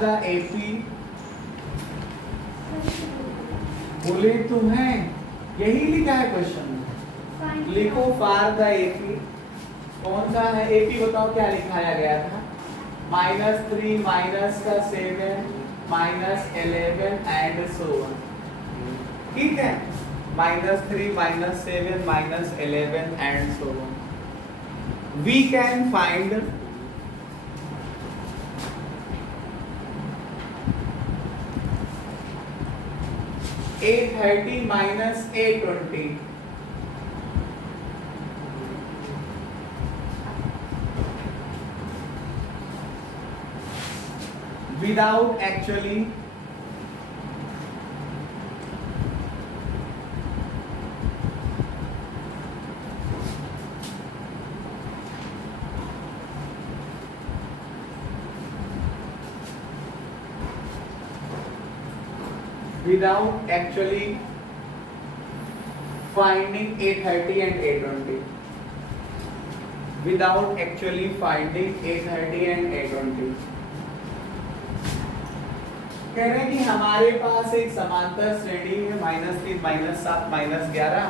The AP, बोले तुम्हें, यही लिखा है क्वेश्चन में, लिखो फॉर द एपी। कौन सा है एपी बताओ, क्या लिखाया गया था? -3 -7 -11 एंड सो ऑन। ठीक है, -3 -7 -11 and so on. We can find 830 -820 without actually finding 830 and 820, without actually finding 830 and 820। कह रहे हैं कि हमारे पास एक समांतर श्रेणी है -3 -7 -11,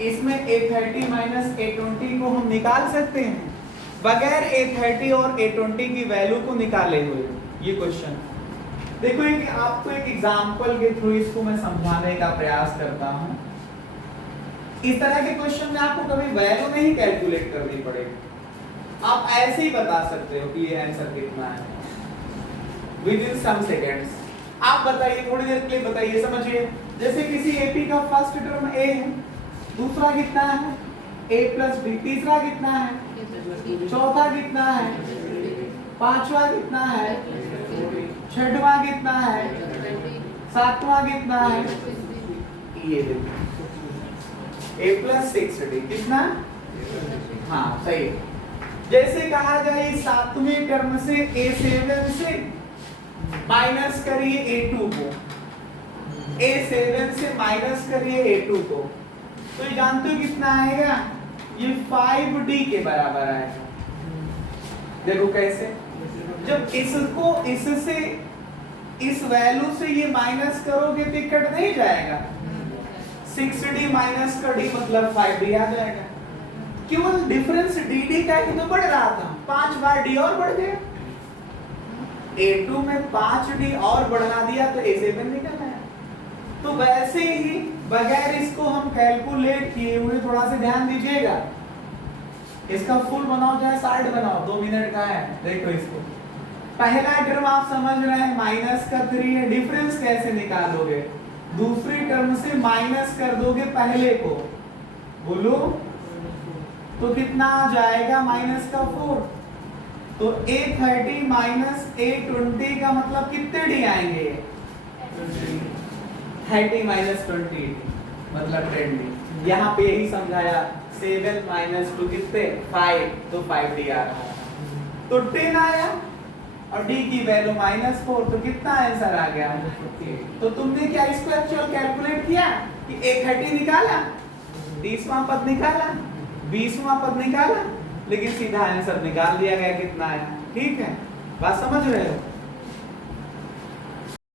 इसमें 830 -820 को हम निकाल सकते हैं बगैर 830 और 820 की वैल्यू को निकाले हुए। ये क्वेश्चन देखो, एक आपको एक एग्जांपल के थ्रू इसको मैं समझाने का प्रयास करता हूं। इस तरह के क्वेश्चन में आपको कभी वैल्यू नहीं कैलकुलेट करनी पड़ेगी, आप ऐसे ही बता सकते हो कि ये आंसर कितना है विद इन सम सेकंड्स। आप बताइए, थोड़ी देर के लिए बताइए, समझिए। जैसे किसी एपी का फर्स्ट टर्म ए है, दूसरा कितना है a प्लस बी, तीसरा कितना है, चौथा कितना है, पांचवा कितना है, छठवां कितना है, सातवां कितना है, ये देखो a प्लस 6d कितना, हाँ सही। जैसे कहा जाए सातवें टर्म से a7 से माइनस करिए a2 को, a7 से माइनस करिए a2 को, तो ये जानते हो कितना आएगा, ये 5d के बराबर आएगा। देखो कैसे, जब इसको इससे इस वैल्यू से ये माइनस करोगे तो कट नहीं जाएगा, 6d माइनस का d मतलब 5d आ जाएगा। केवल डिफरेंस dd का ही तो बढ़ रहा था, 5 बार d और बढ़ गया, a2 में 5d और बढ़ा दिया तो a7 निकल आया। तो वैसे ही बगैर इसको हम कैलकुलेट किए हुए, थोड़ा सा ध्यान दीजिएगा, इसका फुल बनाओ चाहे साइड बनाओ, 2 मिनट का है। देखो इसको, पहला टर्म आप समझ रहे हैं -3 है, डिफरेंस कैसे निकालोगे, दूसरी टर्म से माइनस कर दोगे पहले को, बोलो तो कितना आ जाएगा, -4। तो 830 -820 का मतलब कितने डी आएंगे, 30 -20 मतलब 10d। यहाँ पे यही समझाया, 7 - 2 कितने, 5, तो 5d आ रहा है, तो 10 आया और d की वैल्यू -4, तो कितना आंसर आ गया, 58। तो तुमने क्या इसको एक्चुअल कैलकुलेट किया कि 830 निकाला, 30वां पद निकाला, 20वां पद निकाला, लेकिन सीधा आंसर निकाल दिया गया कितना है। ठीक है, बात समझ रहे हो?